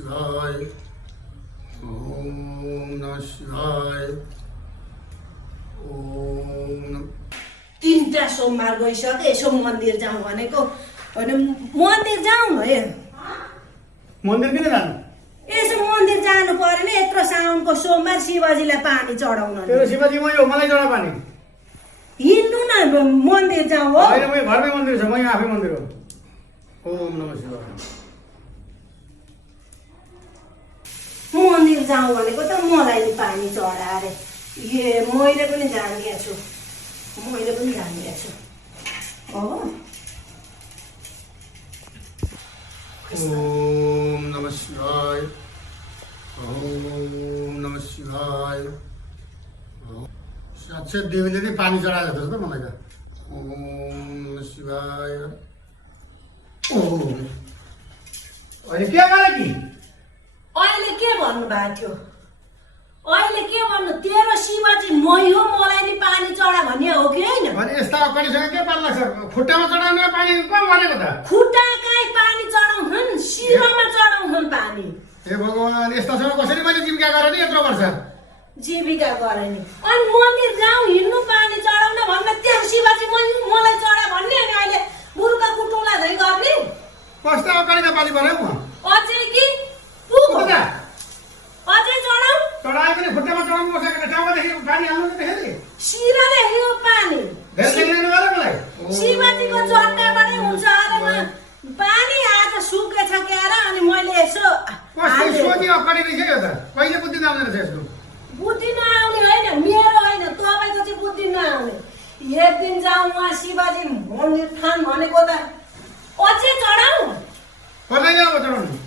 शिवाय ओम नमः शिवाय ओम तीनटा सोमबार गइसक्यो यसो मन्दिर जाउँ भनेको होइन मन्दिर जाउँ है मन्दिर किन जानु यसो मन्दिर जानु पर्यो नि यत्रो साउनको सोमबार शिवजीलाई पानी चढाउन तेरो शिवजी म यो मलाई चढा पानी हिँड्नु न मन्दिर जाउँ हो होइन म घरमै मन्दिर छ म यहाँ आफै मन्दिर हो ओम नमः शिवाय मन्दिर जाउँ भनेको त मलाई नि पानी चढाएर ए मैले पनि जानिएको छु हो ओम नमः शिवाय ओम नमः शिवाय साक्षात देवीले नै पानी चढाएको जस्तो त मलाई त ओम नमः शिवाय ओम अहिले के गरे कि अहिले के भन्नु भएको थियो अहिले के भन्नु तेरो शिवजी मै हो मलाई नि पानी चढा भन्ने हो कि होइन अनि यस्ता अकडीसँग के पाल्ला छ खुट्टामा चढाउने पानी को भनेको त खुट्टा काहीँ पानी चढाउँछन् शिरमा चढाउँछन् पानी हे भगवान यस्तासँग कसरी मैले जीविका गरेँ नि यत्रो वर्ष जीविका गरे नि अनि मन्दिर जाउँ हिँड्नु पानी चढाउन भन्दा तेरो शिवजी मलाई चढा भन्ने अनि अहिले बुर्का कुटौला झै गर्ने कस्तो अकडीका पानी पऱ्यो म अझै कि अझै चढाउ चढाए पनि खुट्टामा चढाउनु पर्छ कि टाउकोदेखि पानी हाल्नु त देखेँ शिरले हिँड्यो पानी धेरै लेख्नु गर्यो मलाई शिवजीको चट्टाबाटै हुन्छ अरे पानी आज सुकेछ क्यार अनि मैले यसो कस्तो सोझी अकडी रहेछ यो त कहिले बुद्धि नआउँदैन रहेछ यसको बुद्धि नआउने होइन मेरो होइन तपाईँको चाहिँ बुद्धि नआउने एक दिन जाउँ उहाँ शिवजी मन्दिर थान भनेको त अझै चढाउ कसैले अब चढाउनु